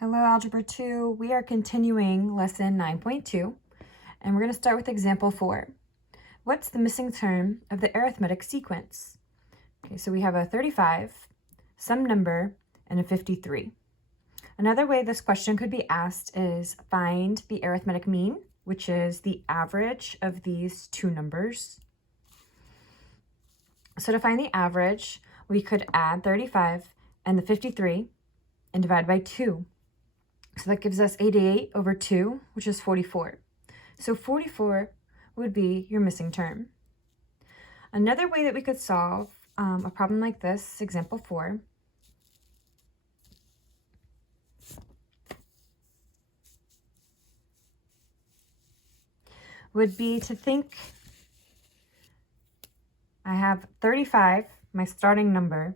Hello, Algebra 2. We are continuing lesson 9.2, and we're going to start with example 4. What's the missing term of the arithmetic sequence? Okay, so we have a 35, some number, and a 53. Another way this question could be asked is find the arithmetic mean, which is the average of these two numbers. So to find the average, we could add 35 and the 53 and divide by 2. So that gives us 88 over 2, which is 44. So 44 would be your missing term. Another way that we could solve a problem like this, example 4, would be to think I have 35, my starting number.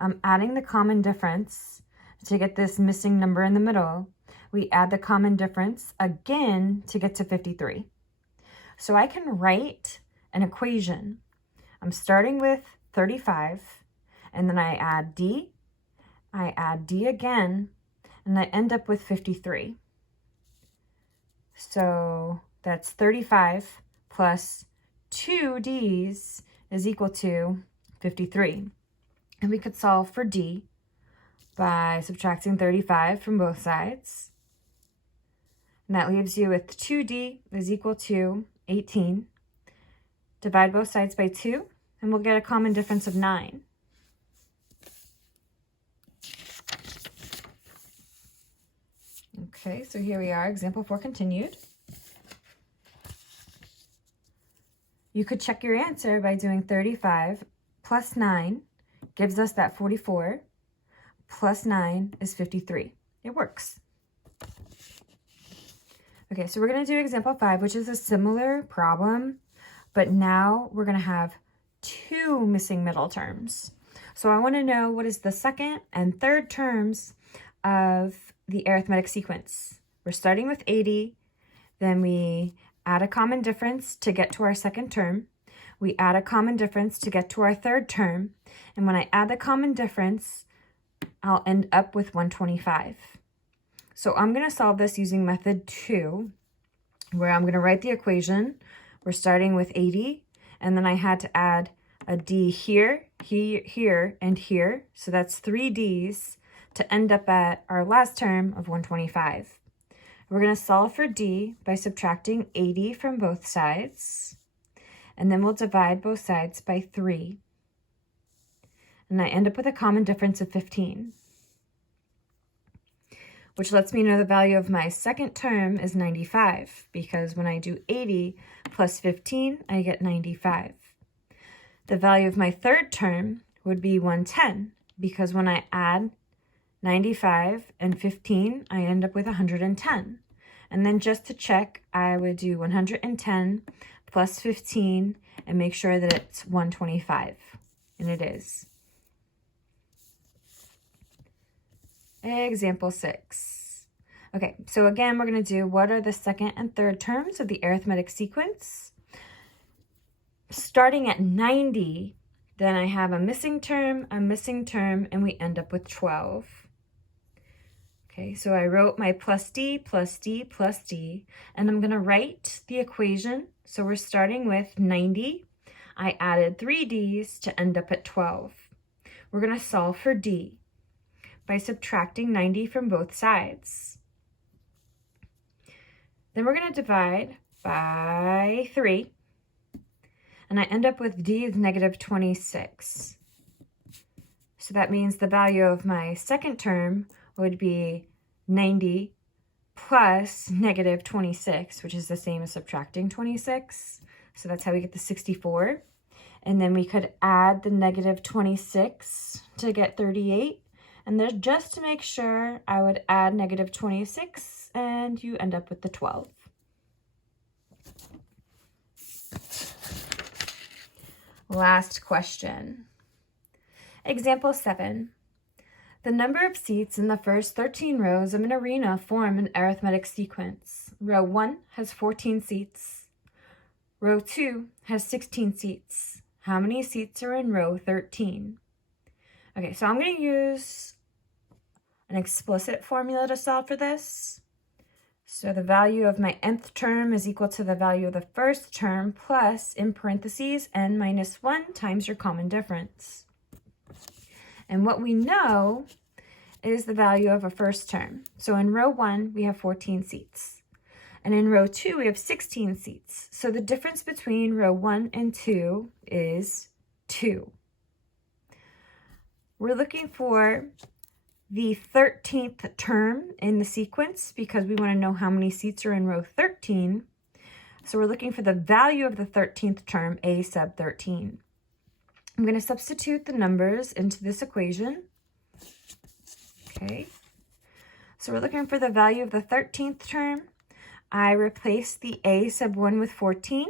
I'm adding the common difference to get this missing number in the middle. We add the common difference again to get to 53. So I can write an equation. I'm starting with 35, and then I add D again, and I end up with 53. So that's 35 plus 2 D's is equal to 53. And we could solve for D by subtracting 35 from both sides. And that leaves you with 2D is equal to 18. Divide both sides by 2, and we'll get a common difference of 9. Okay, so here we are, example 4 continued. You could check your answer by doing 35 plus 9 gives us that 44, plus 9 is 53. It works. Okay, so we're going to do example 5, which is a similar problem, but now we're going to have two missing middle terms. So I want to know what is the second and third terms of the arithmetic sequence. We're starting with 80, then we add a common difference to get to our second term. We add a common difference to get to our third term, and when I add the common difference, I'll end up with 125. So I'm going to solve this using method 2, where I'm going to write the equation. We're starting with 80, and then I had to add a D here, here, and here. So that's 3 D's to end up at our last term of 125. We're going to solve for D by subtracting 80 from both sides, and then we'll divide both sides by 3. And I end up with a common difference of 15. Which lets me know the value of my second term is 95, because when I do 80 plus 15, I get 95. The value of my third term would be 110, because when I add 95 and 15, I end up with 110. And then just to check, I would do 110 plus 15 and make sure that it's 125, and it is. Example 6. Okay, so again, we're going to do what are the second and third terms of the arithmetic sequence. Starting at 90, then I have a missing term, and we end up with 12. Okay, so I wrote my plus D, plus D, plus D, and I'm going to write the equation. So we're starting with 90. I added 3 D's to end up at 12. We're going to solve for D by subtracting 90 from both sides. Then we're going to divide by 3, and I end up with D is negative 26. So that means the value of my second term would be 90 plus negative 26, which is the same as subtracting 26. So that's how we get the 64. And then we could add the negative 26 to get 38. And then just to make sure, I would add negative 26, and you end up with the 12. Last question. Example 7. The number of seats in the first 13 rows of an arena form an arithmetic sequence. Row 1 has 14 seats. Row 2 has 16 seats. How many seats are in row 13? Okay, so I'm going to use an explicit formula to solve for this. So the value of my nth term is equal to the value of the first term plus, in parentheses, n minus 1 times your common difference. And what we know is the value of a first term. So in row 1, we have 14 seats. And in row 2, we have 16 seats. So the difference between row 1 and 2 is 2. We're looking for the 13th term in the sequence because we want to know how many seats are in row 13. So we're looking for the value of the 13th term, a sub 13. I'm going to substitute the numbers into this equation. Okay. So we're looking for the value of the 13th term. I replace the a sub 1 with 14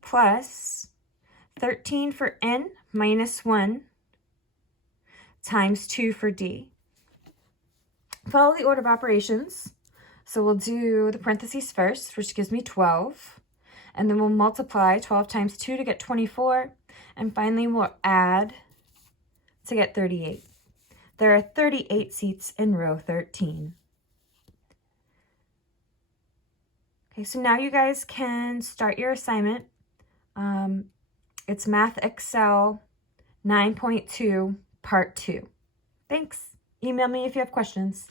plus 13 for n minus 1 times 2 for d. Follow the order of operations. So we'll do the parentheses first, which gives me 12. And then we'll multiply 12 times 2 to get 24. And finally, we'll add to get 38. There are 38 seats in row 13. Okay, so now you guys can start your assignment. It's Math Excel 9.2, Part 2. Thanks. Email me if you have questions.